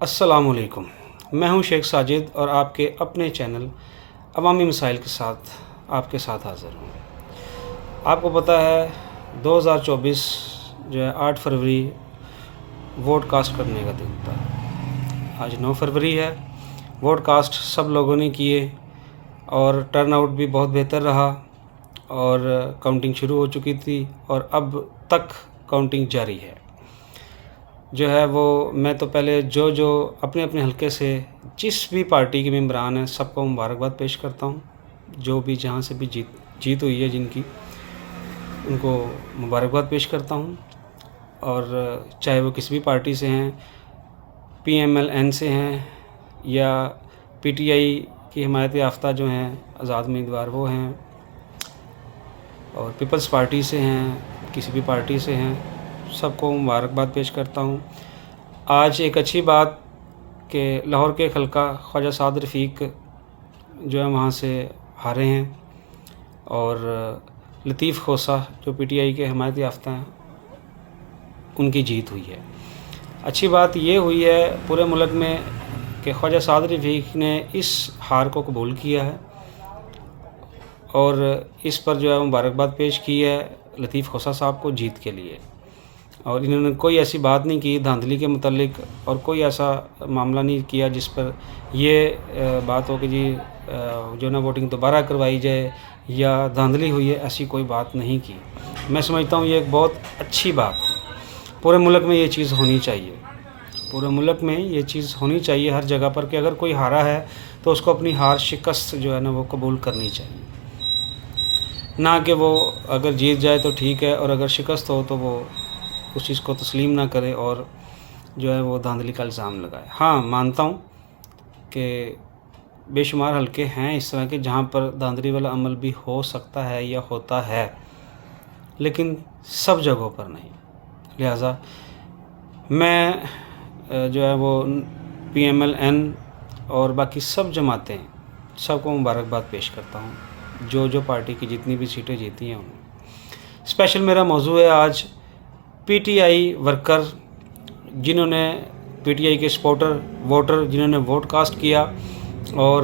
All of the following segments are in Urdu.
السلام علیکم، میں ہوں شیخ ساجد اور آپ کے اپنے چینل عوامی مسائل کے ساتھ آپ کے ساتھ حاضر ہوں۔ آپ کو پتہ ہے 2024 جو ہے 8 فروری ووٹ کاسٹ کرنے کا دن تھا۔ آج 9 فروری ہے۔ ووٹ کاسٹ سب لوگوں نے کیے اور ٹرن آؤٹ بھی بہت بہتر رہا اور کاؤنٹنگ شروع ہو چکی تھی اور اب تک کاؤنٹنگ جاری ہے۔ جو ہے وہ میں تو پہلے جو اپنے اپنے حلقے سے جس بھی پارٹی کے ممبران ہیں سب کو مبارکباد پیش کرتا ہوں، جو بھی جہاں سے بھی جیت ہوئی ہے جن کی، ان کو مبارکباد پیش کرتا ہوں۔ اور چاہے وہ کسی بھی پارٹی سے ہیں، PMLN سے ہیں یا PTI کی حمایت یافتہ جو ہیں آزاد امیدوار وہ ہیں، اور پیپلز پارٹی سے ہیں، کسی بھی پارٹی سے ہیں، سب کو مبارکباد پیش کرتا ہوں۔ آج ایک اچھی بات کہ لاہور کے خلقہ خواجہ سعد رفیق جو ہے وہاں سے ہارے ہیں اور لطیف خوسہ جو PTI کے حمایت یافتہ ہیں ان کی جیت ہوئی ہے۔ اچھی بات یہ ہوئی ہے پورے ملک میں کہ خواجہ سعد رفیق نے اس ہار کو قبول کیا ہے اور اس پر جو ہے مبارکباد پیش کی ہے لطیف خوسہ صاحب کو جیت کے لیے، اور انہوں نے کوئی ایسی بات نہیں کی دھاندلی کے متعلق اور کوئی ایسا معاملہ نہیں کیا جس پر یہ بات ہو کہ جی جو نا ووٹنگ دوبارہ کروائی جائے یا دھاندلی ہوئی ہے، ایسی کوئی بات نہیں کی۔ میں سمجھتا ہوں یہ ایک بہت اچھی بات ہے۔ پورے ملک میں یہ چیز ہونی چاہیے، پورے ملک میں یہ چیز ہونی چاہیے ہر جگہ پر کہ اگر کوئی ہارا ہے تو اس کو اپنی ہار شکست جو ہے نا وہ قبول کرنی چاہیے، نہ کہ وہ اگر جیت جائے تو ٹھیک ہے اور اگر شکست ہو تو وہ اس چیز کو تسلیم نہ کرے اور جو ہے وہ دھاندلی کا الزام لگائے۔ ہاں مانتا ہوں کہ بے شمار حلقے ہیں اس طرح کے جہاں پر دھاندلی والا عمل بھی ہو سکتا ہے یا ہوتا ہے، لیکن سب جگہوں پر نہیں۔ لہٰذا میں جو ہے وہ PMLN اور باقی سب جماعتیں سب کو مبارکباد پیش کرتا ہوں جو پارٹی کی جتنی بھی سیٹیں جیتی ہیں انہیں۔ اسپیشل میرا موضوع ہے آج PTI ورکر جنہوں نے PTI کے سپورٹر ووٹر جنہوں نے ووٹ کاسٹ کیا، اور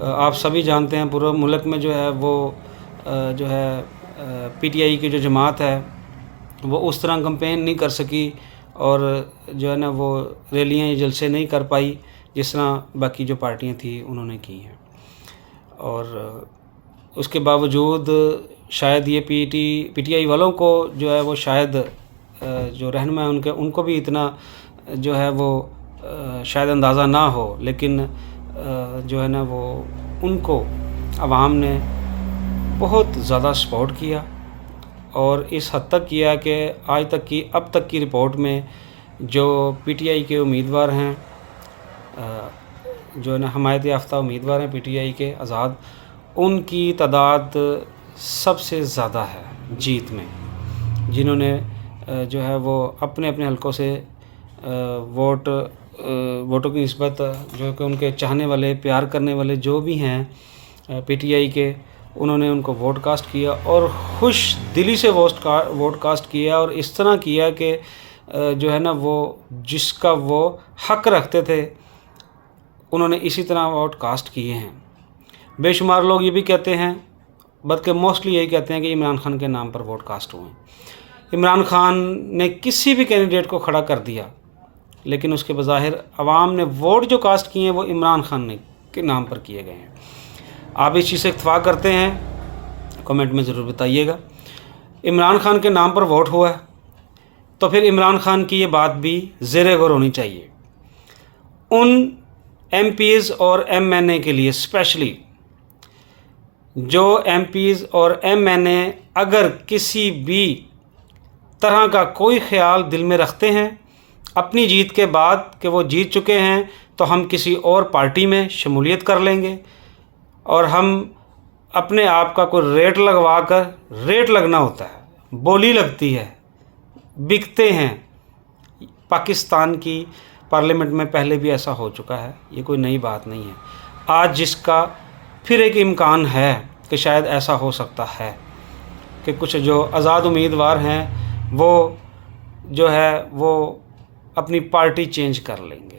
آپ سبھی جانتے ہیں پورے ملک میں جو ہے وہ جو ہے PTI کی جو جماعت ہے وہ اس طرح کمپین نہیں کر سکی اور جو ہے نا وہ ریلیاں یا جلسے نہیں کر پائی جس طرح باقی جو پارٹیاں تھیں انہوں نے کی ہیں، اور اس کے باوجود شاید یہ PTI والوں کو جو ہے وہ شاید جو رہنما ہیں ان کو بھی اتنا جو ہے وہ شاید اندازہ نہ ہو، لیکن جو ہے نا وہ ان کو عوام نے بہت زیادہ سپورٹ کیا اور اس حد تک کیا کہ آج تک کی اب تک کی رپورٹ میں جو PTI کے امیدوار ہیں، جو ہے نا حمایت یافتہ امیدوار ہیں PTI کے آزاد، ان کی تعداد سب سے زیادہ ہے جیت میں، جنہوں نے جو ہے وہ اپنے اپنے حلقوں سے ووٹوں کی نسبت جو کہ ان کے چاہنے والے پیار کرنے والے جو بھی ہیں PTI کے، انہوں نے ان کو ووٹ کاسٹ کیا اور خوش دلی سے ووٹ کاسٹ کیا، اور اس طرح کیا کہ جو ہے نا وہ جس کا وہ حق رکھتے تھے انہوں نے اسی طرح ووٹ کاسٹ کیے ہیں۔ بے شمار لوگ یہ بھی کہتے ہیں، بلکہ موسٹلی یہی کہتے ہیں کہ عمران خان کے نام پر ووٹ کاسٹ ہوئے ہیں۔ عمران خان نے کسی بھی کینڈیڈیٹ کو کھڑا کر دیا، لیکن اس کے بظاہر عوام نے ووٹ جو کاسٹ کیے ہیں وہ عمران خان کے نام پر کیے گئے ہیں۔ آپ اس چیز سے اتفاق کرتے ہیں؟ کمنٹ میں ضرور بتائیے گا۔ عمران خان کے نام پر ووٹ ہوا ہے تو پھر عمران خان کی یہ بات بھی زیر غور ہونی چاہیے۔ ان MPs اور MNA کے لیے اسپیشلی جو MPs اور MNA اگر کسی بھی طرح کا کوئی خیال دل میں رکھتے ہیں اپنی جیت کے بعد کہ وہ جیت چکے ہیں تو ہم کسی اور پارٹی میں شمولیت کر لیں گے اور ہم اپنے آپ کا کوئی ریٹ لگوا کر، ریٹ لگنا ہوتا ہے، بولی لگتی ہے، بکتے ہیں۔ پاکستان کی پارلیمنٹ میں پہلے بھی ایسا ہو چکا ہے، یہ کوئی نئی بات نہیں ہے۔ آج جس کا پھر ایک امکان ہے کہ شاید ایسا ہو سکتا ہے کہ کچھ جو آزاد امیدوار ہیں وہ جو ہے وہ اپنی پارٹی چینج کر لیں گے،